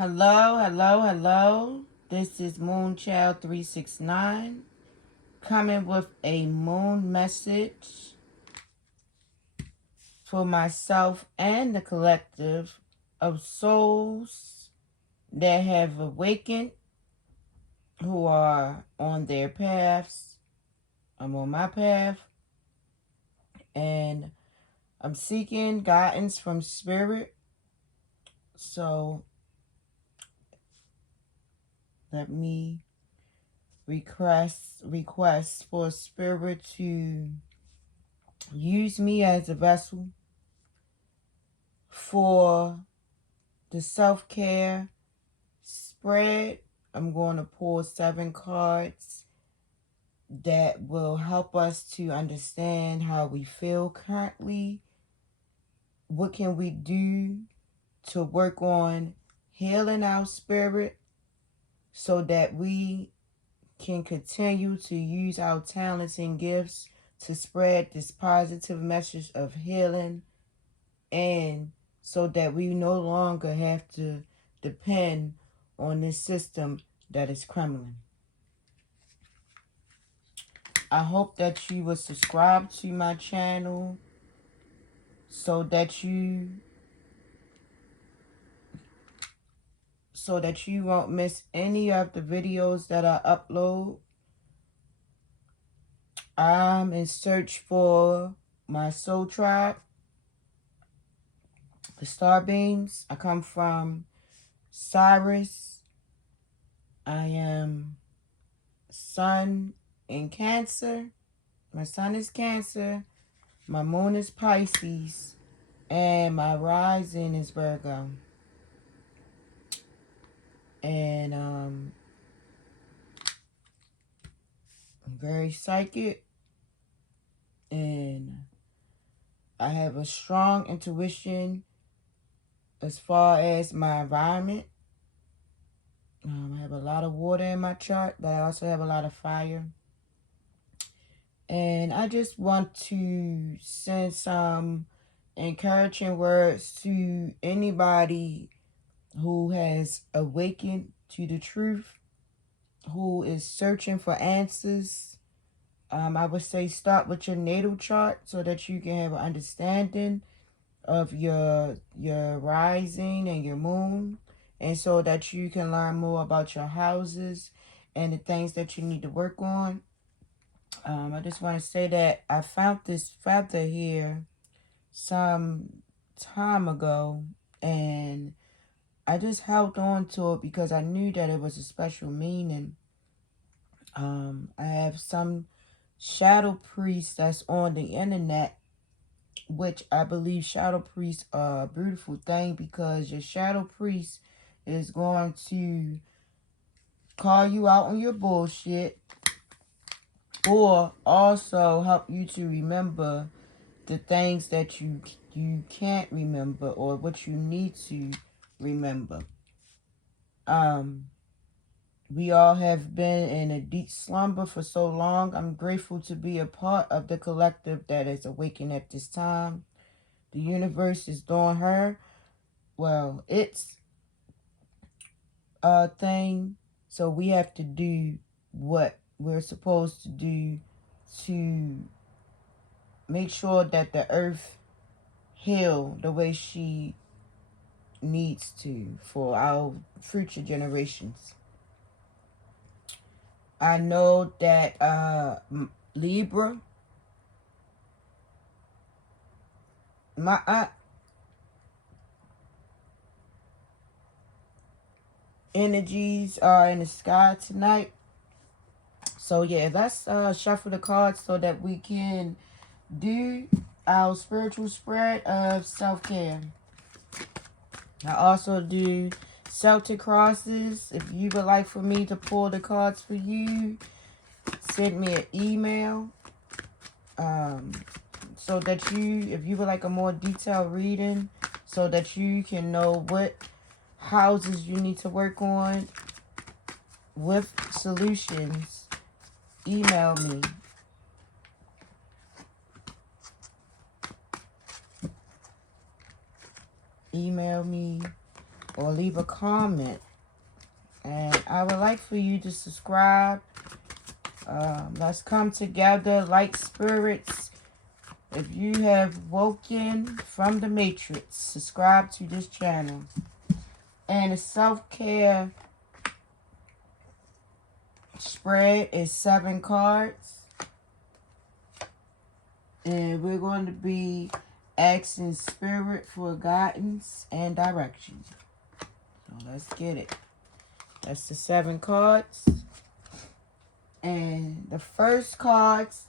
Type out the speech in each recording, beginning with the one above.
Hello, hello, hello. This is Moonchild 369 coming with a moon message for myself and the collective of souls that have awakened, who are on their paths. I'm on my path, and I'm seeking guidance from spirit. So let me request for spirit to use me as a vessel for the self-care spread. I'm going to pull 7 cards that will help us to understand how we feel currently. What can we do to work on healing our spirit so that we can continue to use our talents and gifts to spread this positive message of healing, and so that we no longer have to depend on this system that is crumbling. I hope that you will subscribe to my channel so that you won't miss any of the videos that I upload. I'm in search for my soul tribe, the StarBeams. I come from Cyrus. I am Sun in Cancer. My sun is Cancer. My moon is Pisces. And my rising is Virgo. And I'm very psychic. And I have a strong intuition as far as my environment. I have a lot of water in my chart, but I also have a lot of fire. And I just want to send some encouraging words to anybody who has awakened to the truth, who is searching for answers. I would say start with your natal chart so that you can have an understanding of your rising and your moon, and so that you can learn more about your houses and the things that you need to work on. I just want to say that I found this feather here some time ago, and I just held on to it because I knew that it was a special meaning. I have some shadow priests that's on the internet, which I believe shadow priests are a beautiful thing, because your shadow priest is going to call you out on your bullshit, or also help you to remember the things that you can't remember, or what you need to remember. We all have been in a deep slumber for so long. I'm grateful to be a part of the collective that is awakened at this time. The universe is doing its thing. So we have to do what we're supposed to do to make sure that the earth heal the way she needs to for our future generations. I know that Libra, my aunt, energies are in the sky tonight. So yeah, let's shuffle the cards so that we can do our spiritual spread of self-care. I also do Celtic crosses. If you would like for me to pull the cards for you, send me an email. So that if you would like a more detailed reading, so that you can know what houses you need to work on with solutions, email me. or leave a comment. And I would like for you to subscribe. Let's come together like spirits. If you have woken from the matrix, subscribe to this channel. And the self-care spread is 7 cards. And we're going to be asking spirit for guidance and direction. So let's get it. That's the 7 cards. And the first cards,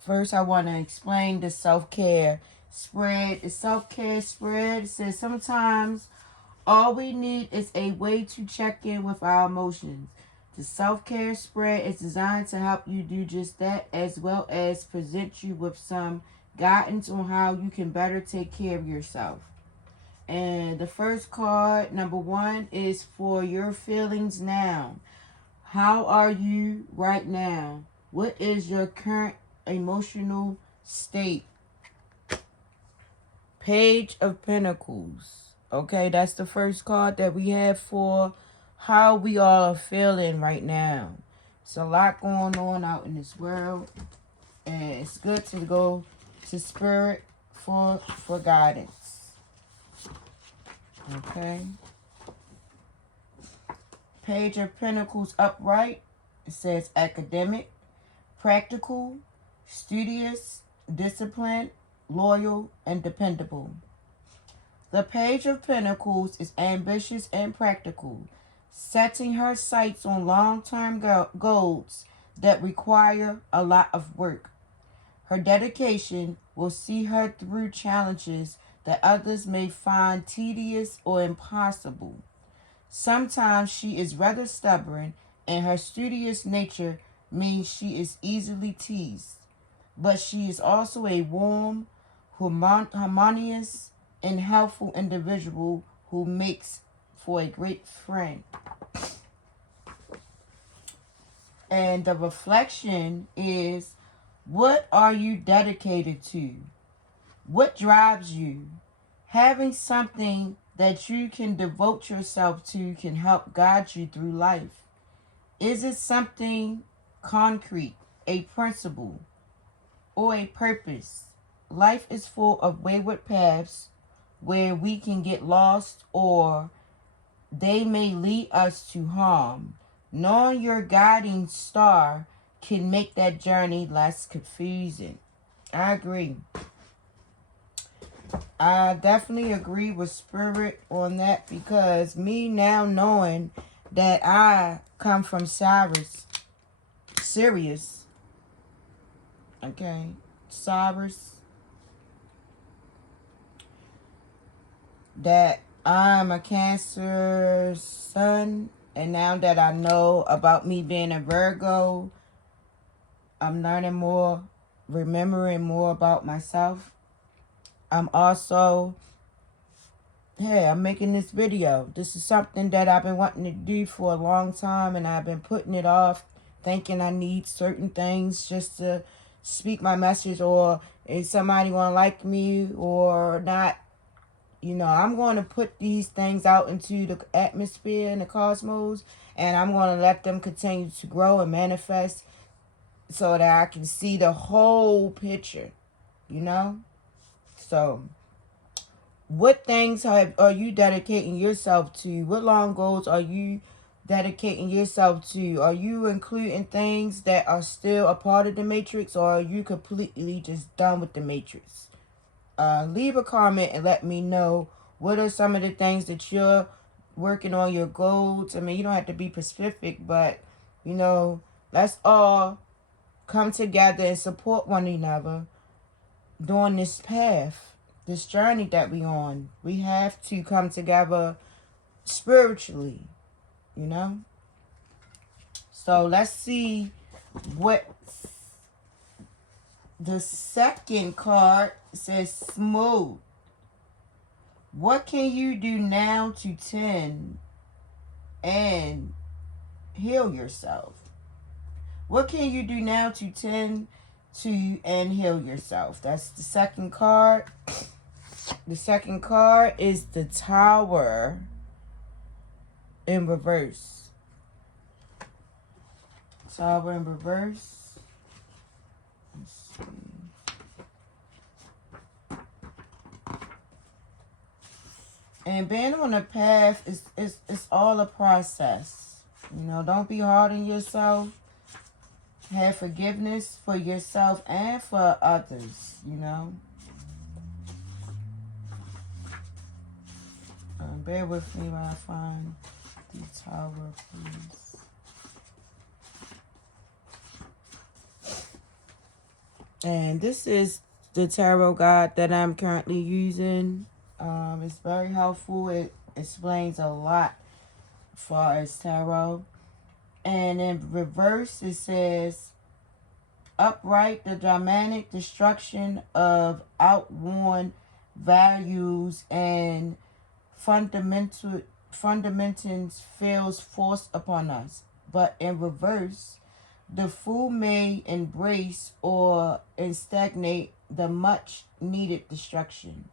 first I want to explain the self-care spread. The self-care spread, it says sometimes all we need is a way to check in with our emotions. The self-care spread is designed to help you do just that, as well as present you with some guidance on how you can better take care of yourself. And the first card, number 1, is for your feelings now. How are you right now? What is your current emotional state? Page of Pentacles. Okay, that's the first card that we have for how we all are feeling right now. It's a lot going on out in this world. And it's good to go to spirit for guidance. Okay. Page of Pentacles upright. It says academic, practical, studious, disciplined, loyal, and dependable. The Page of Pentacles is ambitious and practical, setting her sights on long-term goals that require a lot of work. Her dedication will see her through challenges that others may find tedious or impossible. Sometimes she is rather stubborn, and her studious nature means she is easily teased. But she is also a warm, harmonious, and helpful individual who makes for a great friend. And the reflection is, what are you dedicated to? What drives you? Having something that you can devote yourself to can help guide you through life. Is it something concrete, a principle, or a purpose? Life is full of wayward paths where we can get lost, or they may lead us to harm. Knowing your guiding star can make that journey less confusing. I agree. I definitely agree with spirit on that, because me now knowing that I come from Sirius, okay, Cyrus, that I'm a Cancer sun, and now that I know about me being a Virgo, I'm learning more, remembering more about myself. I'm also, hey, I'm making this video. This is something that I've been wanting to do for a long time, and I've been putting it off, thinking I need certain things just to speak my message, or if somebody want to like me or not. You know, I'm going to put these things out into the atmosphere and the cosmos, and I'm going to let them continue to grow and manifest so that I can see the whole picture, you know? So, what things are you dedicating yourself to? What long goals are you dedicating yourself to? Are you including things that are still a part of the matrix, or are you completely just done with the matrix? Leave a comment and let me know what are some of the things that you're working on, your goals. I mean, you don't have to be specific, but, you know, let's all come together and support one another during this path, this journey that we on. We have to come together spiritually, you know? So let's see what the second card says. Smooth. What can you do now to tend and heal yourself? What can you do now to tend to and heal yourself? That's the second card. The second card is the Tower in reverse. Tower in reverse. Let's see. And being on a path is all a process. You know, don't be hard on yourself. Have forgiveness for yourself and for others, you know. Bear with me while I find the Tower, please. And this is the tarot card that I'm currently using. It's very helpful. It explains a lot as far as tarot. And in reverse, it says, upright, the dramatic destruction of outworn values and fundamentals feels forced upon us. But in reverse, the fool may embrace or stagnate the much needed destruction.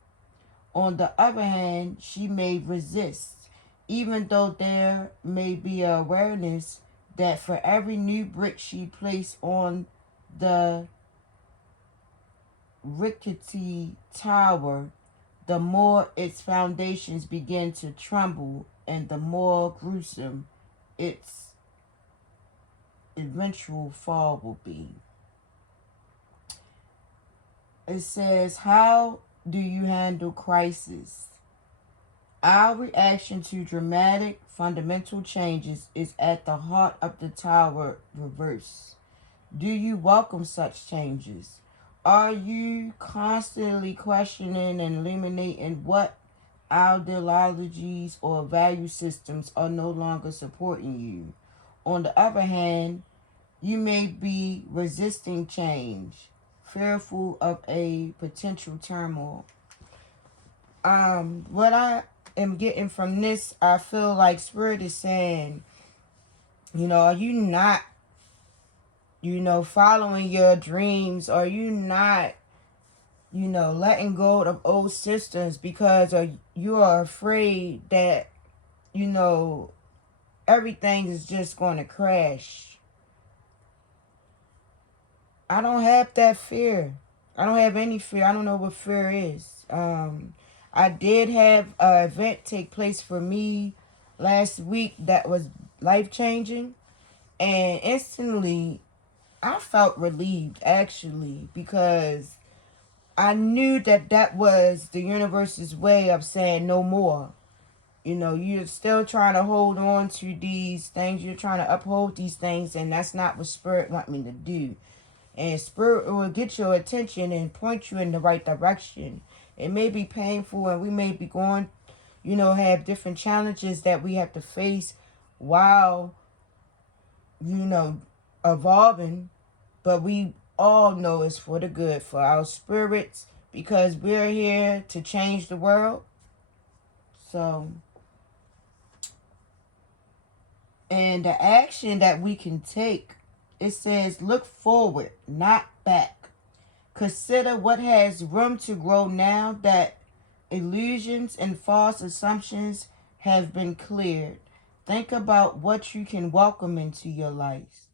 On the other hand, she may resist, even though there may be awareness that for every new brick she placed on the rickety tower, the more its foundations begin to tremble and the more gruesome its eventual fall will be. It says, how do you handle crisis? Our reaction to dramatic, fundamental changes is at the heart of the Tower reverse. Do you welcome such changes? Are you constantly questioning and eliminating what ideologies or value systems are no longer supporting you? On the other hand, you may be resisting change, fearful of a potential turmoil. What I am getting from this, I feel like Spirit is saying, you know, are you not, you know, following your dreams? Are you not, you know, letting go of old systems because you are afraid that, you know, everything is just going to crash? I don't have that fear. I don't have any fear. I don't know what fear is. I did have an event take place for me last week that was life-changing. And instantly, I felt relieved, actually, because I knew that that was the universe's way of saying no more. You know, you're still trying to hold on to these things. You're trying to uphold these things, and that's not what Spirit want me to do. And Spirit will get your attention and point you in the right direction. It may be painful, and we may be going, you know, have different challenges that we have to face while, you know, evolving. But we all know it's for the good, for our spirits, because we're here to change the world. So, and the action that we can take, it says, look forward, not back. Consider what has room to grow now that illusions and false assumptions have been cleared. Think about what you can welcome into your life.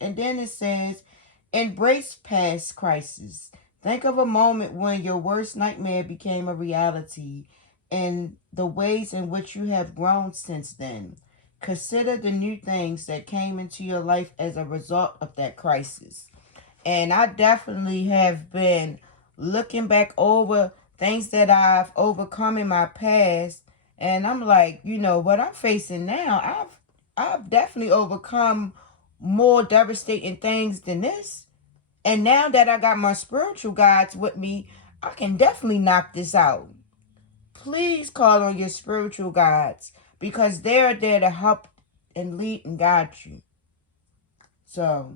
And then it says, embrace past crises. Think of a moment when your worst nightmare became a reality and the ways in which you have grown since then. Consider the new things that came into your life as a result of that crisis. And I definitely have been looking back over things that I've overcome in my past. And I'm like, you know, what I'm facing now, I've definitely overcome more devastating things than this. And now that I got my spiritual guides with me, I can definitely knock this out. Please call on your spiritual guides because they're there to help and lead and guide you. So,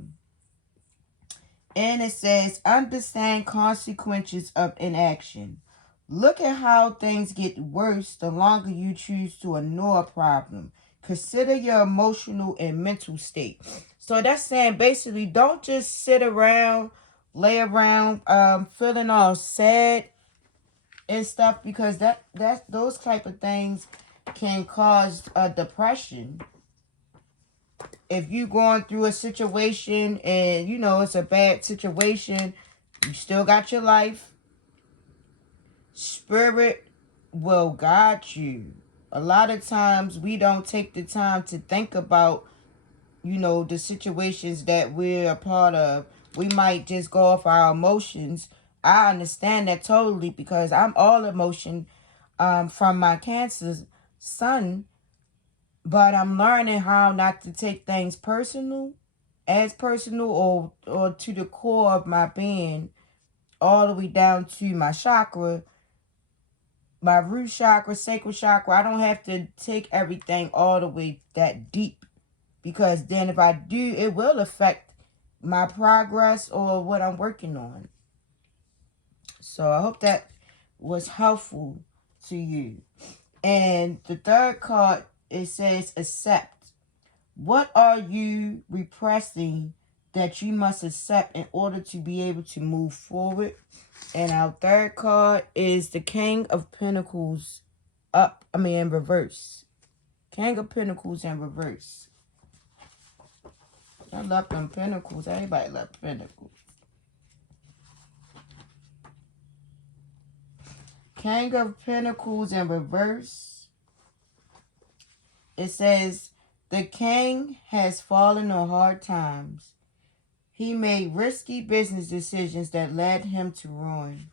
and it says, understand consequences of inaction. Look at how things get worse the longer you choose to ignore a problem. Consider your emotional and mental state. So that's saying basically don't just sit around, lay around, feeling all sad and stuff, because that those type of things can cause a depression. If you going through a situation and you know it's a bad situation, you still got your life. Spirit will guide you. A lot of times we don't take the time to think about, you know, the situations that we're a part of. We might just go off our emotions. I understand that totally, because I'm all emotion from my Cancer sun, but I'm learning how not to take things personal, or to the core of my being, all the way down to my chakra, my root chakra, sacral chakra. I don't have to take everything all the way that deep, because then if I do, it will affect my progress or what I'm working on. So I hope that was helpful to you. And the third card, it says accept. What are you repressing that you must accept in order to be able to move forward? And our third card is the King of Pentacles in reverse. King of Pentacles in reverse. I love them pentacles. Everybody love pentacles. King of Pentacles in reverse. It says, the king has fallen on hard times. He made risky business decisions that led him to ruin.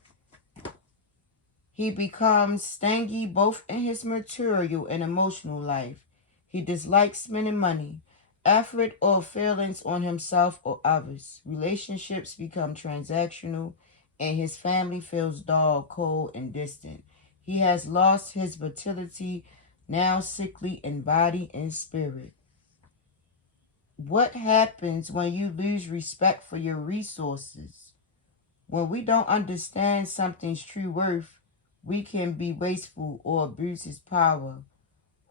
He becomes stingy both in his material and emotional life. He dislikes spending money, effort, or feelings on himself or others. Relationships become transactional, and his family feels dull, cold, and distant. He has lost his vitality, now sickly in body and spirit. What happens when you lose respect for your resources? When we don't understand something's true worth, we can be wasteful or abuse its power.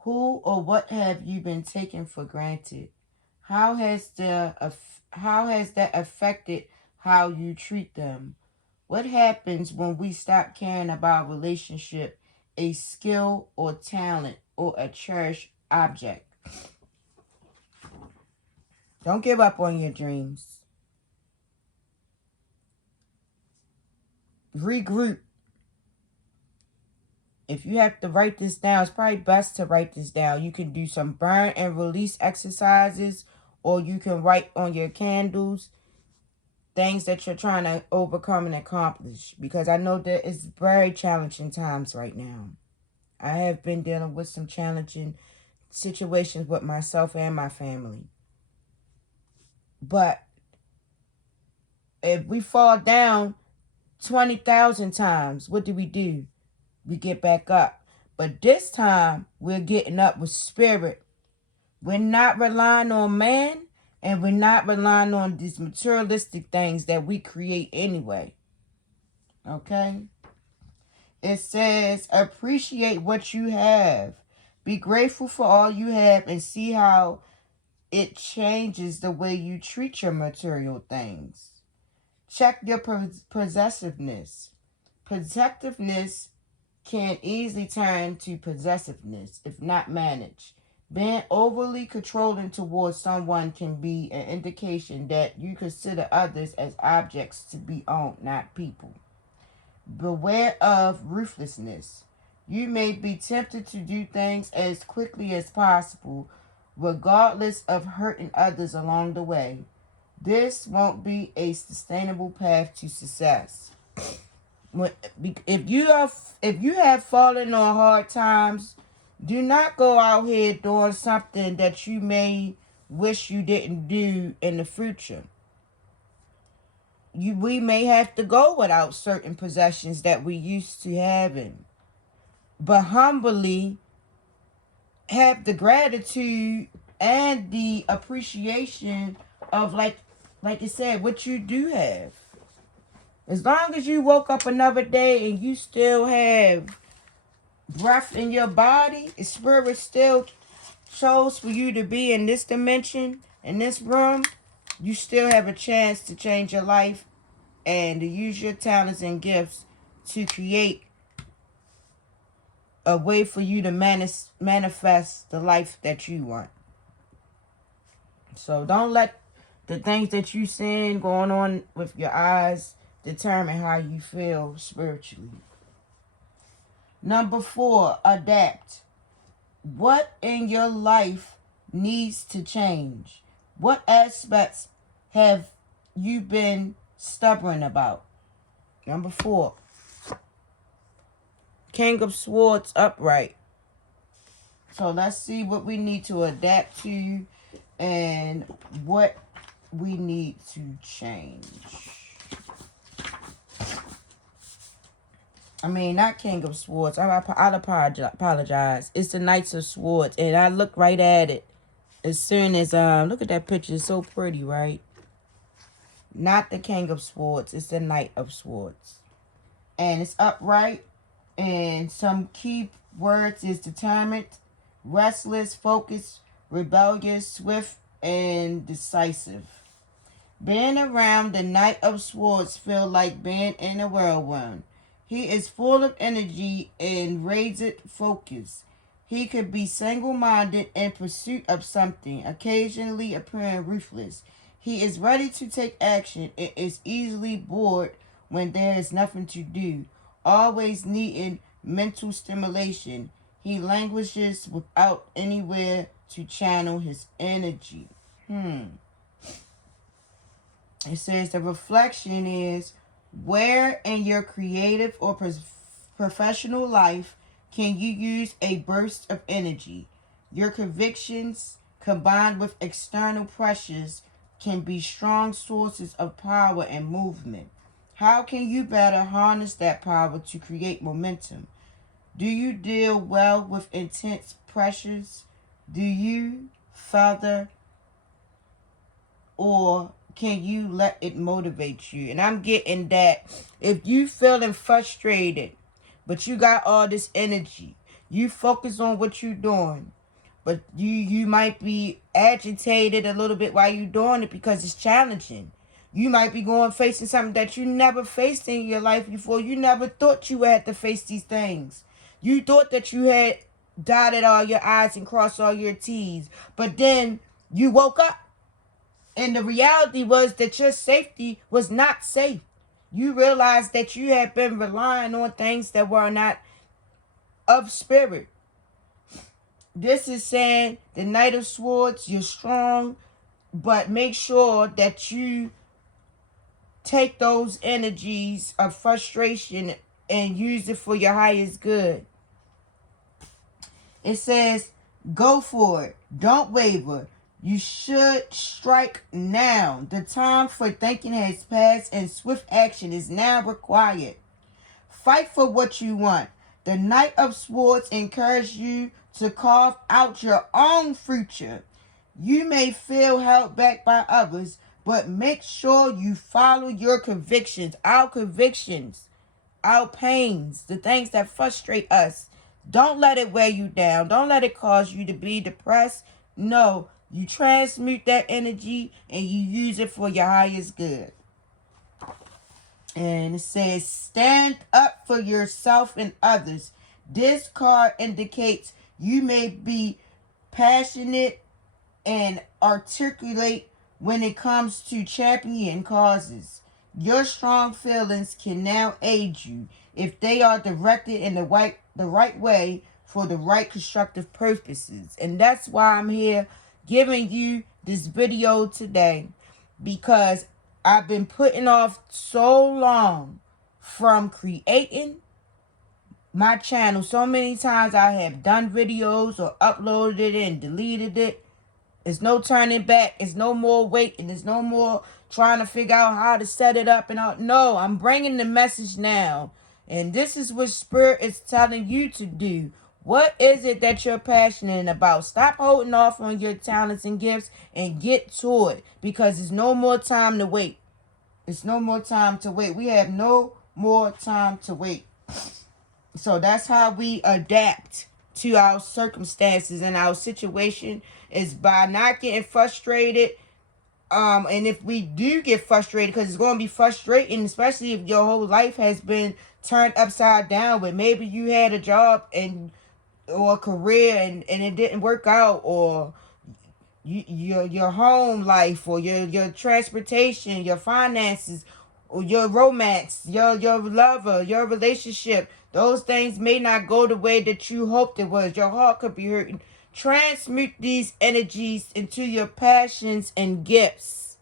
Who or what have you been taking for granted? How has that affected how you treat them? What happens when we stop caring about a relationship, a skill or talent, or a cherished object? Don't give up on your dreams. Regroup. If you have to write this down, it's probably best to write this down. You can do some burn and release exercises, or you can write on your candles things that you're trying to overcome and accomplish, because I know that it's very challenging times right now. I have been dealing with some challenging situations with myself and my family. But if we fall down 20,000 times, what do? We get back up. But this time, we're getting up with spirit. We're not relying on man, and we're not relying on these materialistic things that we create anyway. Okay? It says, appreciate what you have. Be grateful for all you have and see how it changes the way you treat your material things. Check your possessiveness. Protectiveness can easily turn to possessiveness if not managed. Being overly controlling towards someone can be an indication that you consider others as objects to be owned, not people. Beware of ruthlessness. You may be tempted to do things as quickly as possible, regardless of hurting others along the way. This won't be a sustainable path to success. If you have fallen on hard times, do not go out here doing something that you may wish you didn't do in the future. We may have to go without certain possessions that we used to having, but humbly have the gratitude and the appreciation of, like I said, what you do have. As long as you woke up another day and you still have breath in your body, the spirit still chose for you to be in this dimension, in this room, you still have a chance to change your life and to use your talents and gifts to create a way for you to manifest the life that you want. So don't let the things that you seeing going on with your eyes determine how you feel spiritually. Number 4, adapt. What in your life needs to change? What aspects have you been stubborn about? Number 4, King of Swords upright. So let's see what we need to adapt to and what we need to change. I mean, not King of Swords. I'll apologize. It's the Knights of Swords. And I look right at it as soon as, look at that picture. It's so pretty, right? Not the King of Swords. It's the Knight of Swords. And it's upright. And some key words is determined, restless, focused, rebellious, swift, and decisive. Being around the Knight of Swords feel like being in a whirlwind. He is full of energy and razed focus. He could be single-minded in pursuit of something, occasionally appearing ruthless. He is ready to take action and is easily bored when there is nothing to do, always needing mental stimulation. He languishes without anywhere to channel his energy. It says the reflection is, where in your creative or professional life can you use a burst of energy? Your convictions combined with external pressures can be strong sources of power and movement. How can you better harness that power to create momentum? Do you deal well with intense pressures? Do you further, or can you let it motivate you? And I'm getting that if you feeling frustrated, but you got all this energy, you focus on what you're doing, but you might be agitated a little bit while you're doing it because it's challenging. You might be facing something that you never faced in your life before. You never thought you had to face these things. You thought that you had dotted all your I's and crossed all your T's. But then you woke up. And the reality was that your safety was not safe. You realized that you had been relying on things that were not of spirit. This is saying the Knight of Swords, you're strong, but make sure that you take those energies of frustration and use it for your highest good. It says, go for it. Don't waver. You should strike now. The time for thinking has passed and swift action is now required. Fight for what you want. The Knight of Swords encourages you to carve out your own future. You may feel held back by others, but make sure you follow your convictions, our pains, the things that frustrate us. Don't let it weigh you down. Don't let it cause you to be depressed. No, you transmute that energy and you use it for your highest good. And it says, stand up for yourself and others. This card indicates you may be passionate and articulate when it comes to championing causes. Your strong feelings can now aid you if they are directed in the right way for the right constructive purposes. And that's why I'm here giving you this video today, because I've been putting off so long from creating my channel. So many times I have done videos or uploaded it and deleted it. There's no turning back. There's no more waiting. There's no more trying to figure out how to set it up and all. No, I'm bringing the message now. And this is what Spirit is telling you to do. What is it that you're passionate about? Stop holding off on your talents and gifts and get to it, because there's no more time to wait. It's no more time to wait. We have no more time to wait. So that's how we adapt to our circumstances and our situation, is by not getting frustrated. And if we do get frustrated, because it's going to be frustrating, especially if your whole life has been turned upside down with. Maybe you had a job and or a career and it didn't work out, or your home life, or your transportation, your finances, or your romance, your lover, your relationship. Those things may not go the way that you hoped it was. Your heart could be hurting. Transmute these energies into your passions and gifts.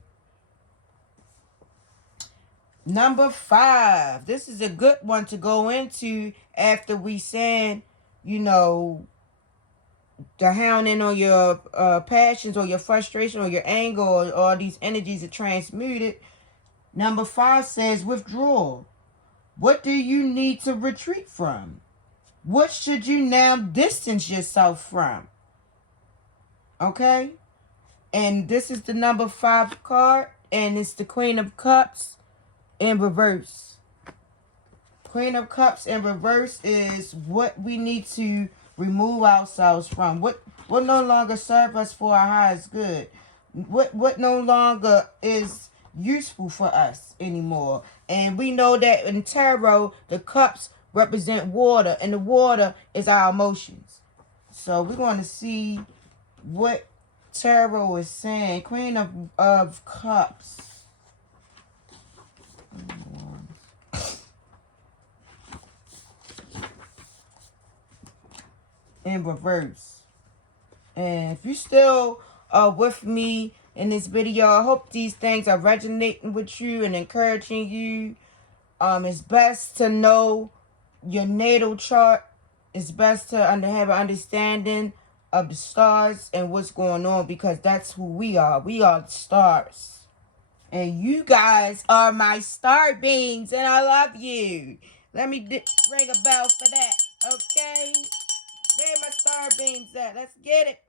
Number 5. This is a good one to go into after we saying, you know, the hounding on your passions or your frustration or your anger or all these energies are transmuted. Number 5 says withdrawal. What do you need to retreat from? What should you now distance yourself from? Okay? And this is the number 5 card, and it's the Queen of Cups in reverse. Queen of Cups in reverse is what we need to remove ourselves from. What no longer serve us for our highest good. What no longer is useful for us anymore. And we know that in tarot, the cups represent water, and the water is our emotions. So we're going to see what tarot is saying. Queen of Cups. In reverse. And if you still are with me in this video, I hope these things are resonating with you and encouraging you. It's best to know your natal chart. It's best to have an understanding of the stars and what's going on, because that's who we are. We are the stars. And you guys are my star beings, and I love you. Let me ring a bell for that, okay? Where my star beams at? Let's get it.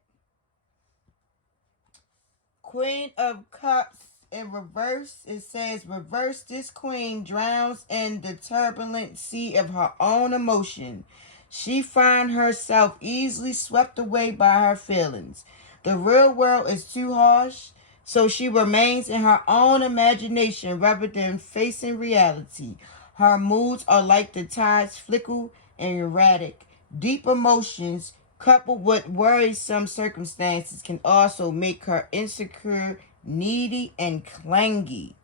Queen of Cups in reverse. It says, reverse, this queen drowns in the turbulent sea of her own emotion. She finds herself easily swept away by her feelings. The real world is too harsh, so she remains in her own imagination rather than facing reality. Her moods are like the tides, fickle and erratic. Deep emotions coupled with worrisome circumstances can also make her insecure, needy, and clingy.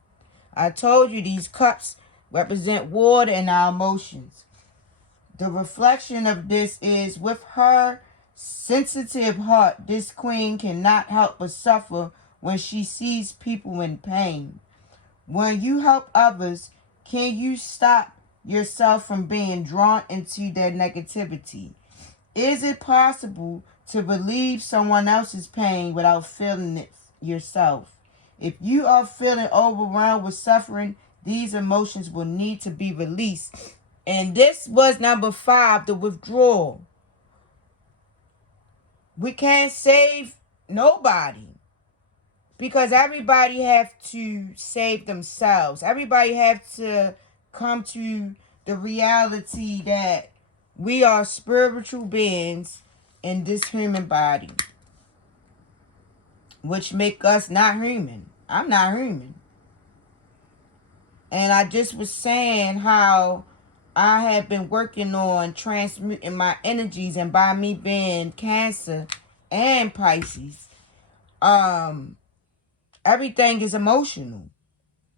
I told you these cups represent water and our emotions. The reflection of this is, with her sensitive heart, this queen cannot help but suffer when she sees people in pain. When you help others, can you stop yourself from being drawn into their negativity? Is it possible to relieve someone else's pain without feeling it yourself? If you are feeling overwhelmed with suffering, these emotions will need to be released. And this was number 5, the withdrawal. We can't save nobody, because everybody have to save themselves. Everybody have to come to the reality that we are spiritual beings in this human body, which make us not human. I'm not human. And I just was saying how I have been working on transmuting my energies, and by me being Cancer and Pisces, everything is emotional.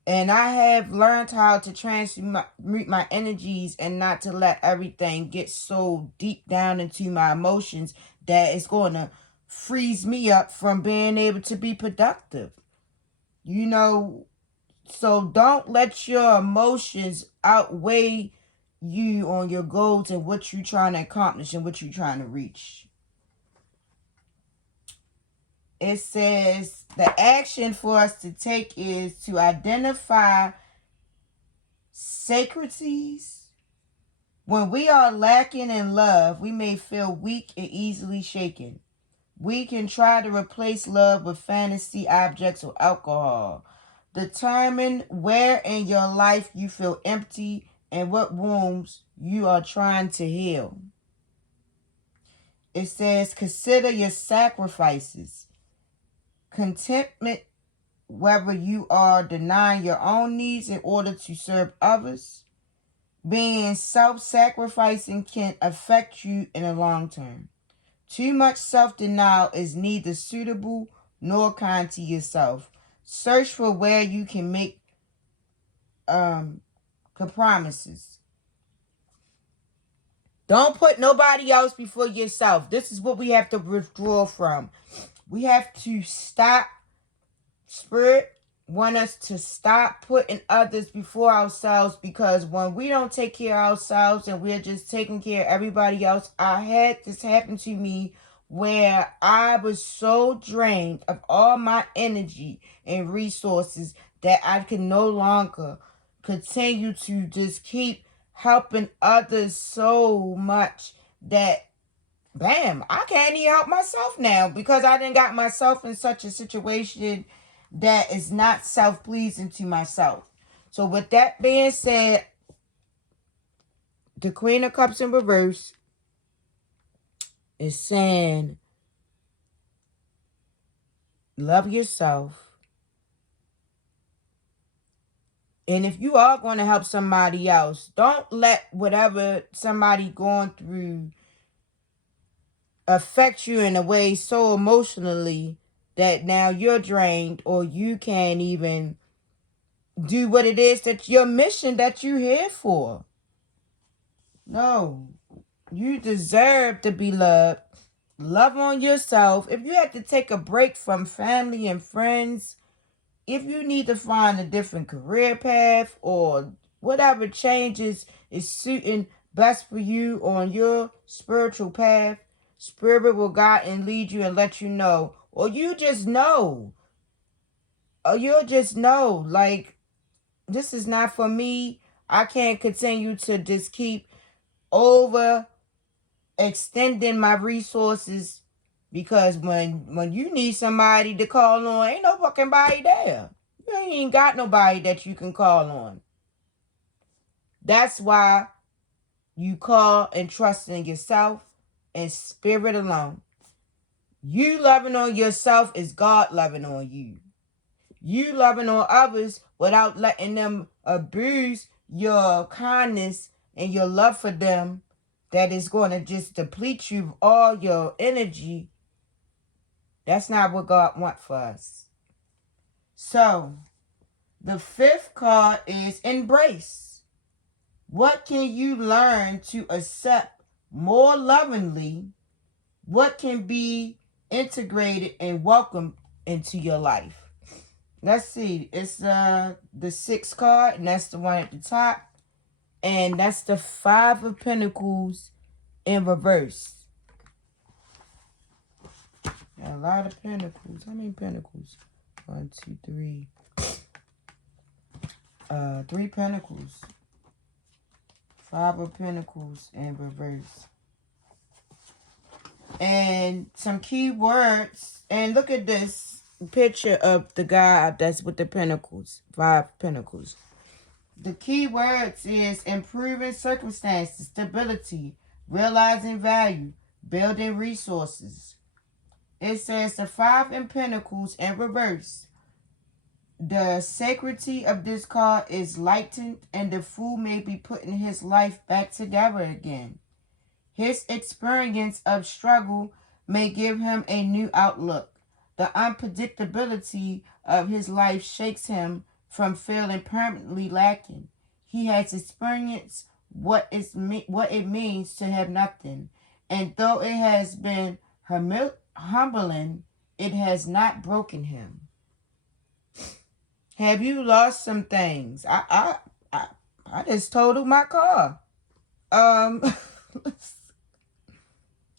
And I have learned how to transmute my energies and not to let everything get so deep down into my emotions that it's going to freeze me up from being able to be productive. You know, so don't let your emotions outweigh you on your goals and what you're trying to accomplish and what you're trying to reach. It says the action for us to take is to identify sacredities. When we are lacking in love, we may feel weak and easily shaken. We can try to replace love with fantasy objects or alcohol. Determine where in your life you feel empty and what wounds you are trying to heal. It says, consider your sacrifices. Contentment, whether you are denying your own needs in order to serve others. Being self-sacrificing can affect you in the long term. Too much self-denial is neither suitable nor kind to yourself. Search for where you can make compromises. Don't put nobody else before yourself. This is what we have to withdraw from. We have to stop. Spirit want us to stop putting others before ourselves, because when we don't take care of ourselves and we're just taking care of everybody else. I had this happen to me where I was so drained of all my energy and resources that I could no longer continue to just keep helping others so much that bam, I can't even help myself now, because I done got myself in such a situation that is not self-pleasing to myself. So with that being said, the Queen of Cups in reverse is saying, love yourself. And if you are going to help somebody else, don't let whatever somebody going through affect you in a way so emotionally that now you're drained, or you can't even do what it is that your mission that you're here for. No, you deserve to be loved. Love on yourself. If you have to take a break from family and friends, if you need to find a different career path, or whatever changes is suiting best for you on your spiritual path, Spirit will guide and lead you and let you know. Or you just know. Or you'll just know, like, this is not for me. I can't continue to just keep over extending my resources, because when you need somebody to call on, ain't no fucking body there. You ain't got nobody that you can call on. That's why you call and trust in yourself and Spirit alone. You loving on yourself is God loving on you. You loving on others without letting them abuse your kindness and your love for them, that is going to just deplete you of all your energy. That's not what God wants for us. So, the fifth card is embrace. What can you learn to accept more lovingly? What can be integrated and welcomed into your life? Let's see. It's the sixth card, and that's the one at the top. And that's the Five of Pentacles in reverse. A lot of pentacles. How many pentacles? 1, 2, 3. 3 pentacles. Five of Pentacles in reverse. And some key words. And look at this picture of the guy that's with the pentacles. 5 pentacles. The key words is improving circumstances, stability, realizing value, building resources. It says the 5 in Pentacles in reverse. The sacredity of this card is lightened, and the fool may be putting his life back together again. His experience of struggle may give him a new outlook. The unpredictability of his life shakes him from feeling permanently lacking. He has experienced what it means to have nothing, and though it has been humbling, it has not broken him. Have you lost some things? I just totaled my car.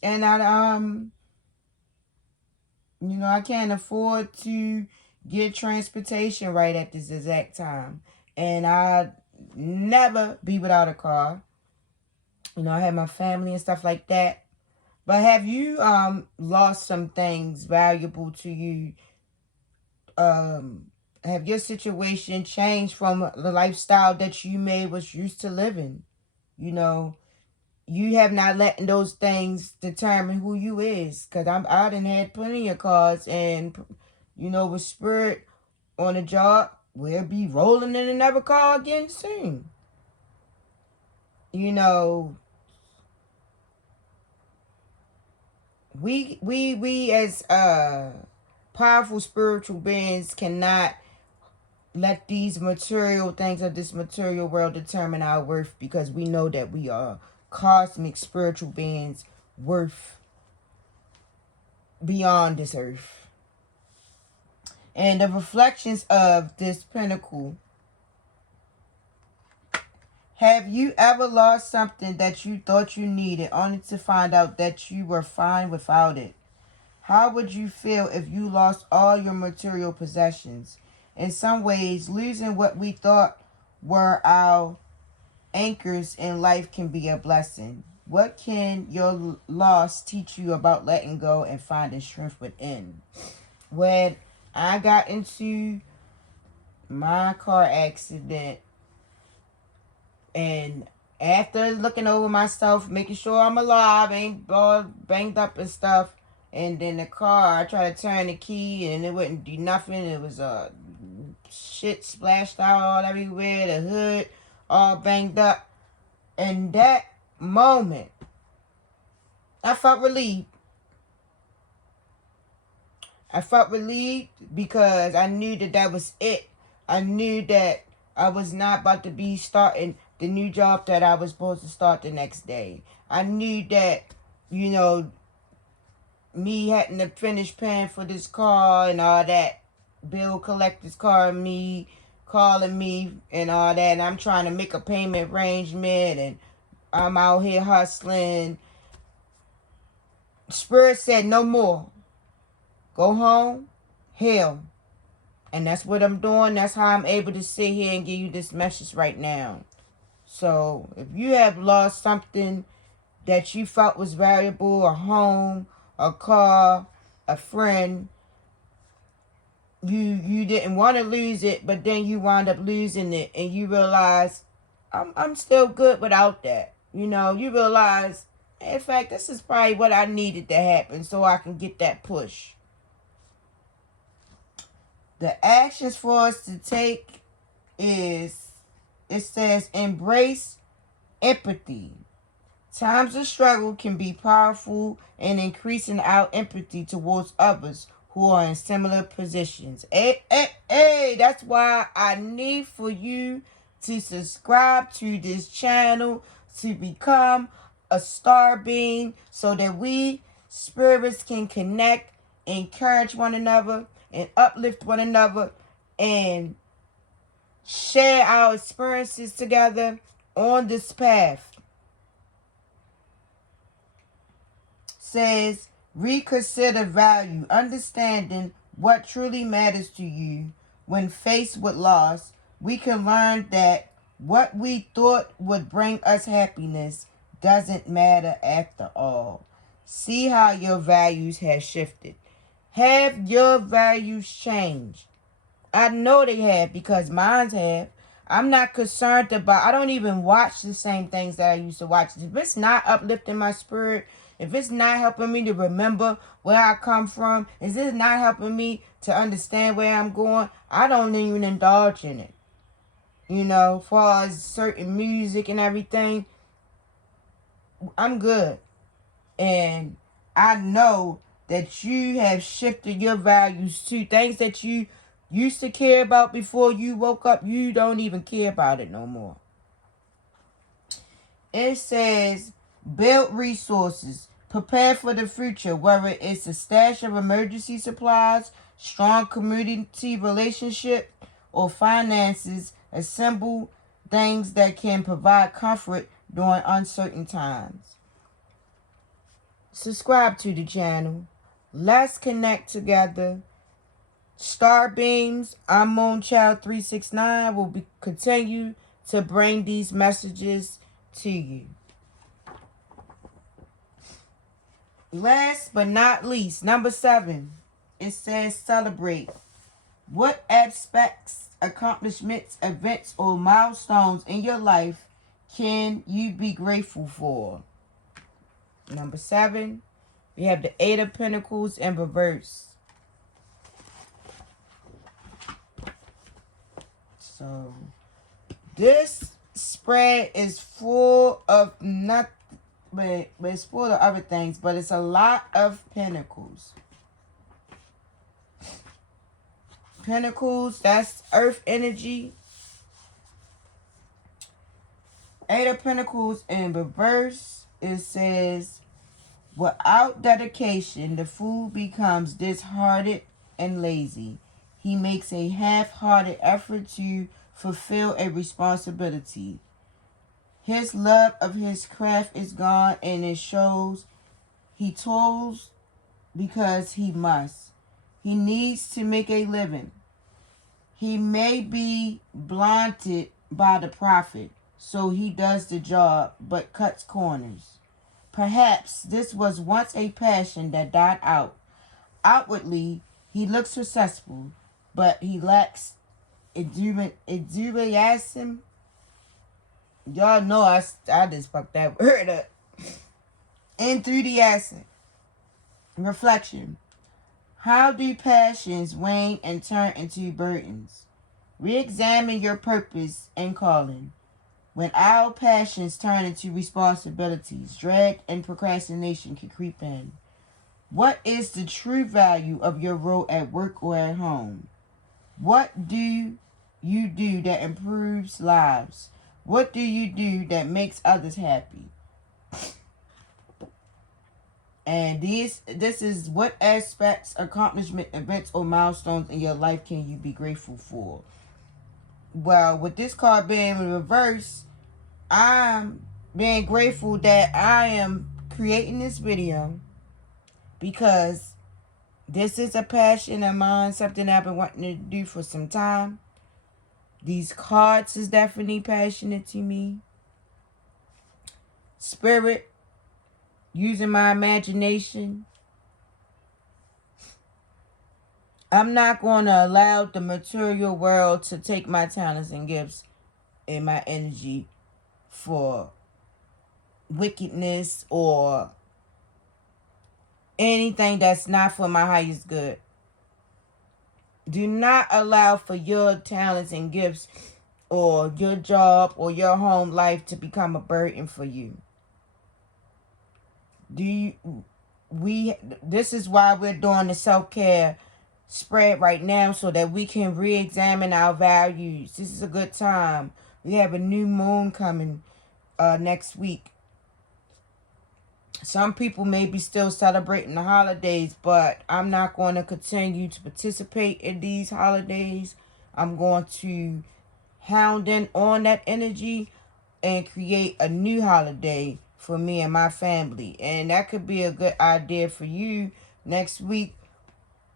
And I can't afford to get transportation right at this exact time. And I never be without a car. I have my family and stuff like that. But have you lost some things valuable to you? Have your situation changed from the lifestyle that you was used to living? You have not letting those things determine who you is. Because I done had plenty of cars, and, with Spirit on the job, we'll be rolling in another car again soon. you know, we as powerful spiritual beings cannot let these material things of this material world determine our worth, because we know that we are cosmic spiritual beings worth beyond this earth. And the reflections of this pinnacle: have you ever lost something that you thought you needed only to find out that you were fine without it? How would you feel if you lost all your material possessions? In some ways, losing what we thought were our anchors in life can be a blessing. What can your loss teach you about letting go and finding strength within? When I got into my car accident, and after looking over myself, making sure I'm alive, ain't all banged up and stuff, and then the car, I tried to turn the key and it wouldn't do nothing. It was shit splashed out all everywhere, the hood all banged up. In that moment, I felt relieved. I felt relieved because I knew that that was it. I knew that I was not about to be starting the new job that I was supposed to start the next day. I knew that, you know, me having to finish paying for this car and all that, bill collectors calling me and all that, and I'm trying to make a payment arrangement, and I'm out here hustling. Spirit said, no more. Go home, heal. And that's what I'm doing. That's how I'm able to sit here and give you this message right now. So if you have lost something that you felt was valuable, a home, a car, a friend, you didn't want to lose it, but then you wound up losing it, and you realize, I'm still good without that. You know, you realize, in fact, this is probably what I needed to happen so I can get that push. The actions for us to take is, it says, embrace empathy. Times of struggle can be powerful in increasing our empathy towards others who are in similar positions. Hey, that's why I need for you to subscribe to this channel, to become a StarBeam, so that we spirits can connect, encourage one another, and uplift one another, and share our experiences together on this path. Says, reconsider value, understanding what truly matters to you. When faced with loss, we can learn that what we thought would bring us happiness doesn't matter after all. See how your values have shifted. Have your values changed? I know they have, because mine have. I'm not concerned about, I don't even watch the same things that I used to watch. If it's not uplifting my spirit, if it's not helping me to remember where I come from, if it's not helping me to understand where I'm going, I don't even indulge in it. You know, as far as certain music and everything, I'm good. And I know that you have shifted your values to things that you used to care about before you woke up. You don't even care about it no more. It says, build resources. Prepare for the future, whether it's a stash of emergency supplies, strong community relationship, or finances. Assemble things that can provide comfort during uncertain times. Subscribe to the channel. Let's connect together. StarBeams, I'm Moonchild 369, will continue to bring these messages to you. Last but not least, number 7, it says celebrate. What aspects, accomplishments, events, or milestones in your life can you be grateful for? Number 7, we have the 8 of Pentacles in reverse. So, this spread is full of nothing, but it's full of other things, but it's a lot of pentacles. Pentacles, that's earth energy. Eight of Pentacles in reverse, it says, without dedication, the fool becomes disheartened and lazy. He makes a half-hearted effort to fulfill a responsibility. His love of his craft is gone, and it shows. He toils because he must. He needs to make a living. He may be blinded by the profit, so he does the job but cuts corners. Perhaps this was once a passion that died out. Outwardly, he looks successful, but he lacks enthusiasm. Y'all know I just fucked that word up. Enthusiasm. Reflection. How do passions wane and turn into burdens? Re-examine your purpose and calling. When our passions turn into responsibilities, dread and procrastination can creep in. What is the true value of your role at work or at home? What do you do that improves lives? What do you do that makes others happy? And this is what aspects, accomplishment, events, or milestones in your life can you be grateful for? Well, with this card being in reverse, I'm being grateful that I am creating this video because this is a passion of mine, something I've been wanting to do for some time. These cards is definitely passionate to me. Spirit, using my imagination. I'm not going to allow the material world to take my talents and gifts and my energy for wickedness or anything that's not for my highest good. Do not allow for your talents and gifts or your job or your home life to become a burden for you. This is why we're doing the self-care spread right now, so that we can re-examine our values. This is a good time. We have a new moon coming next week. Some people may be still celebrating the holidays, but I'm not going to continue to participate in these holidays. I'm going to hound in on that energy and create a new holiday for me and my family. And that could be a good idea for you. Next week,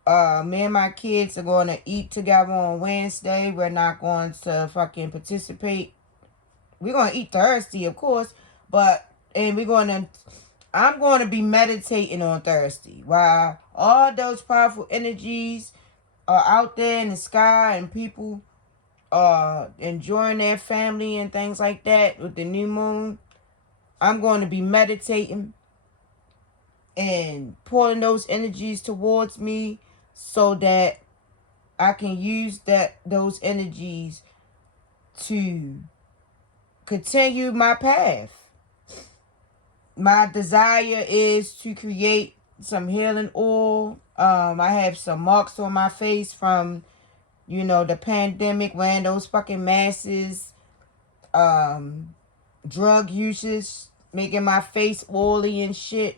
me and my kids are going to eat together on Wednesday. We're not going to fucking participate. We're going to eat Thursday, of course, I'm going to be meditating on Thursday while all those powerful energies are out there in the sky and people are enjoying their family and things like that with the new moon. I'm going to be meditating and pulling those energies towards me so that I can use those energies to continue my path. My desire is to create some healing oil. I have some marks on my face from, the pandemic, wearing those fucking masks, drug uses, making my face oily and shit.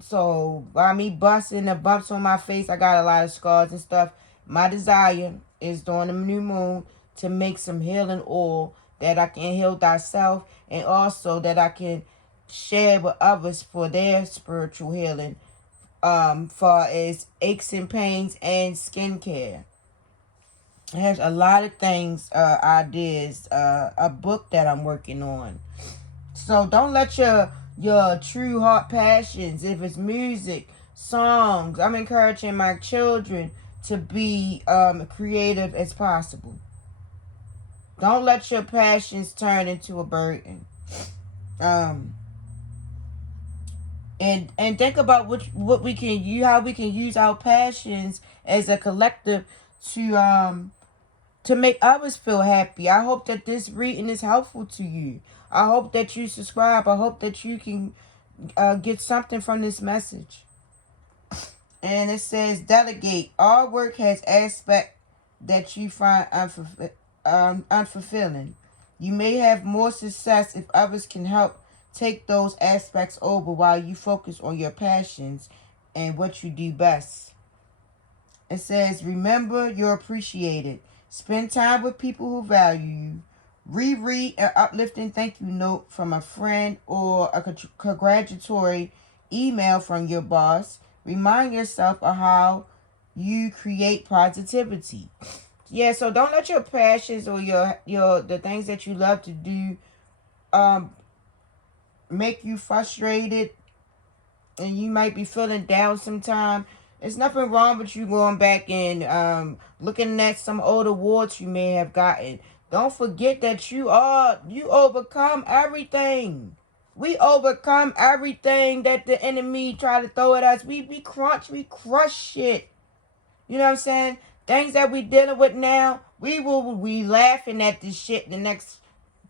So by me busting the bumps on my face, I got a lot of scars and stuff. My desire is during the new moon to make some healing oil that I can heal thyself, and also that I can share with others for their spiritual healing, far as aches and pains and skincare. I have a lot of things, ideas, a book that I'm working on. So don't let your true heart passions, if it's music, songs, I'm encouraging my children to be creative as possible. Don't let your passions turn into a burden. And think about how we can use our passions as a collective to to make others feel happy. I hope that this reading is helpful to you. I hope that you subscribe. I hope that you can get something from this message. And it says, delegate. All work has aspect that you find unfulfilling. You may have more success if others can help take those aspects over while you focus on your passions and what you do best. It says, remember you're appreciated. Spend time with people who value you. Reread an uplifting thank you note from a friend or a congratulatory email from your boss. Remind yourself of how you create positivity. Yeah, so don't let your passions or your the things that you love to do um make you frustrated, and you might be feeling down sometime. There's nothing wrong with you going back and looking at some old awards you may have gotten. Don't forget that you overcome everything. We overcome everything that the enemy try to throw at us. We crush shit. You know what I'm saying? Things that we dealing with now, we will be laughing at this shit the next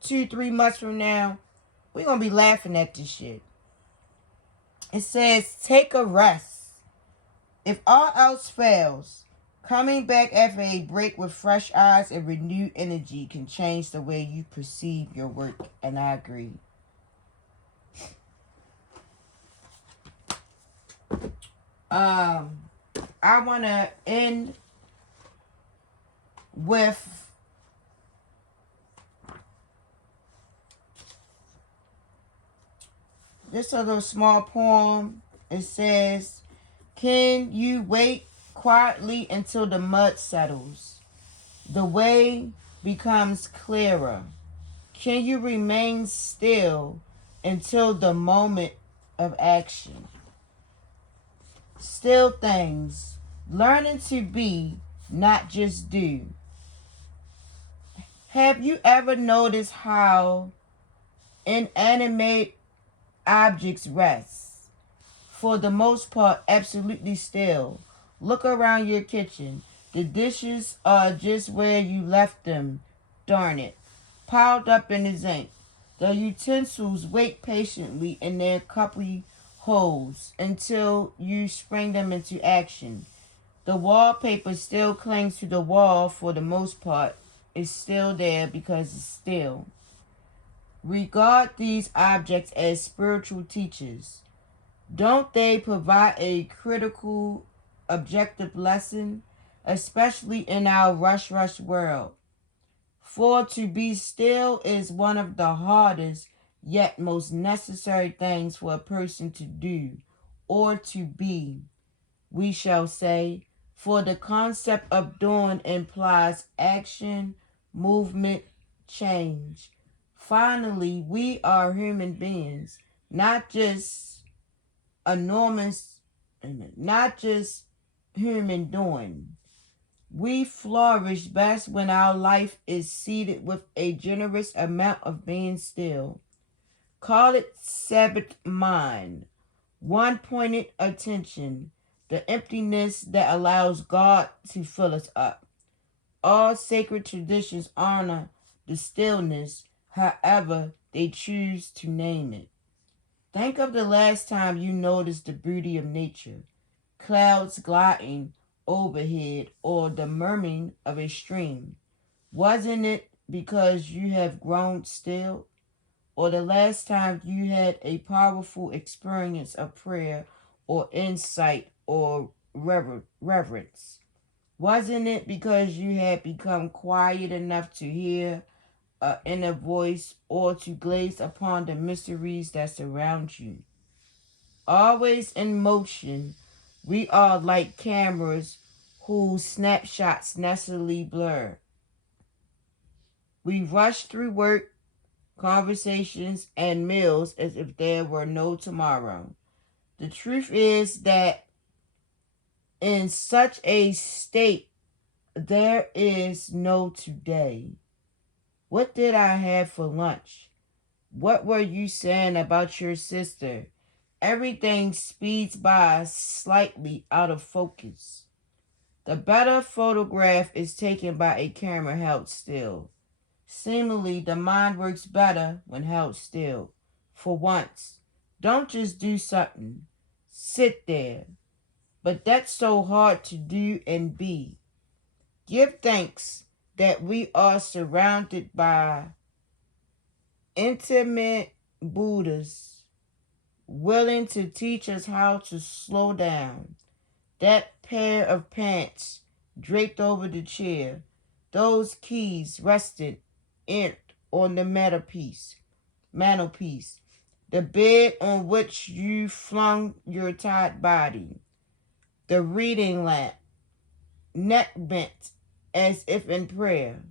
2-3 months from now. We're gonna be laughing at this shit. It says, take a rest. If all else fails, coming back after a break with fresh eyes and renewed energy can change the way you perceive your work. And I agree. I want to end with just a little small poem. It says, can you wait quietly until the mud settles? The way becomes clearer. Can you remain still until the moment of action? Still things. Learning to be, not just do. Have you ever noticed how inanimate objects rest? For the most part, absolutely still. Look around your kitchen. The dishes are just where you left them. Darn it. Piled up in the sink. The utensils wait patiently in their cupby holes until you spring them into action. The wallpaper still clings to the wall for the most part. It's still there because it's still. Regard these objects as spiritual teachers. Don't they provide a critical, objective lesson, especially in our rush world? For to be still is one of the hardest yet most necessary things for a person to do or to be, we shall say, for the concept of doing implies action, movement, change. Finally, we are human beings, not just enormous, not just human doing. We flourish best when our life is seeded with a generous amount of being still. Call it Sabbath mind, one pointed attention, the emptiness that allows God to fill us up. All sacred traditions honor the stillness, however they choose to name it. Think of the last time you noticed the beauty of nature, clouds gliding overhead or the murmuring of a stream. Wasn't it because you have grown still? Or the last time you had a powerful experience of prayer or insight or reverence? Wasn't it because you had become quiet enough to hear an inner voice or to gaze upon the mysteries that surround you? Always in motion, we are like cameras whose snapshots necessarily blur. We rush through work, conversations, and meals as if there were no tomorrow. The truth is that in such a state, there is no today. What did I have for lunch? What were you saying about your sister? Everything speeds by slightly out of focus. The better photograph is taken by a camera held still. Seemingly, the mind works better when held still. For once, don't just do something. Sit there. But that's so hard to do and be. Give thanks that we are surrounded by intimate Buddhas willing to teach us how to slow down. That pair of pants draped over the chair, those keys rested in on the mantelpiece, the bed on which you flung your tired body, the reading lamp, neck bent as if in prayer.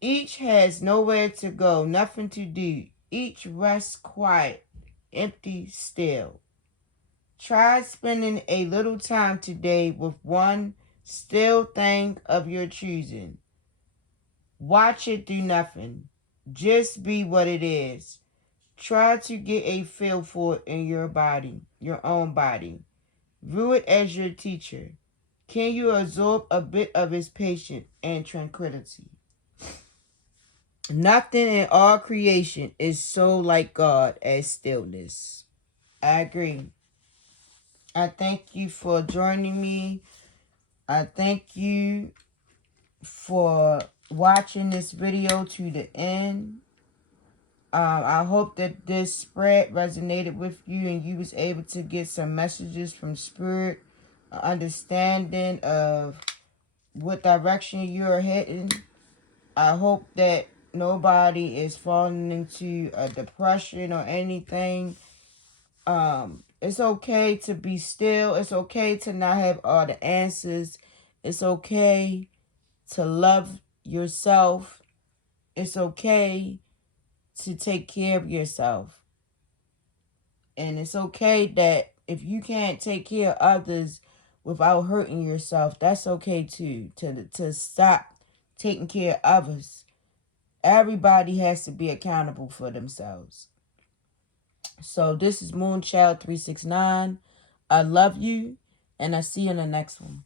Each has nowhere to go, nothing to do. Each rests quiet, empty, still. Try spending a little time today with one still thing of your choosing. Watch it do nothing. Just be what it is. Try to get a feel for it in your body, your own body. View it as your teacher. Can you absorb a bit of his patience and tranquility? Nothing in all creation is so like God as stillness. I agree. I thank you for joining me. I thank you for watching this video to the end. I hope that this spread resonated with you and you was able to get some messages from Spirit, understanding of what direction you're heading. I hope that nobody is falling into a depression or anything. It's okay to be still. It's okay to not have all the answers. It's okay to love yourself. It's okay to take care of yourself. And it's okay that if you can't take care of others without hurting yourself, that's okay too. To stop taking care of others. Everybody has to be accountable for themselves. So this is Moonchild 369. I love you, and I see you in the next one.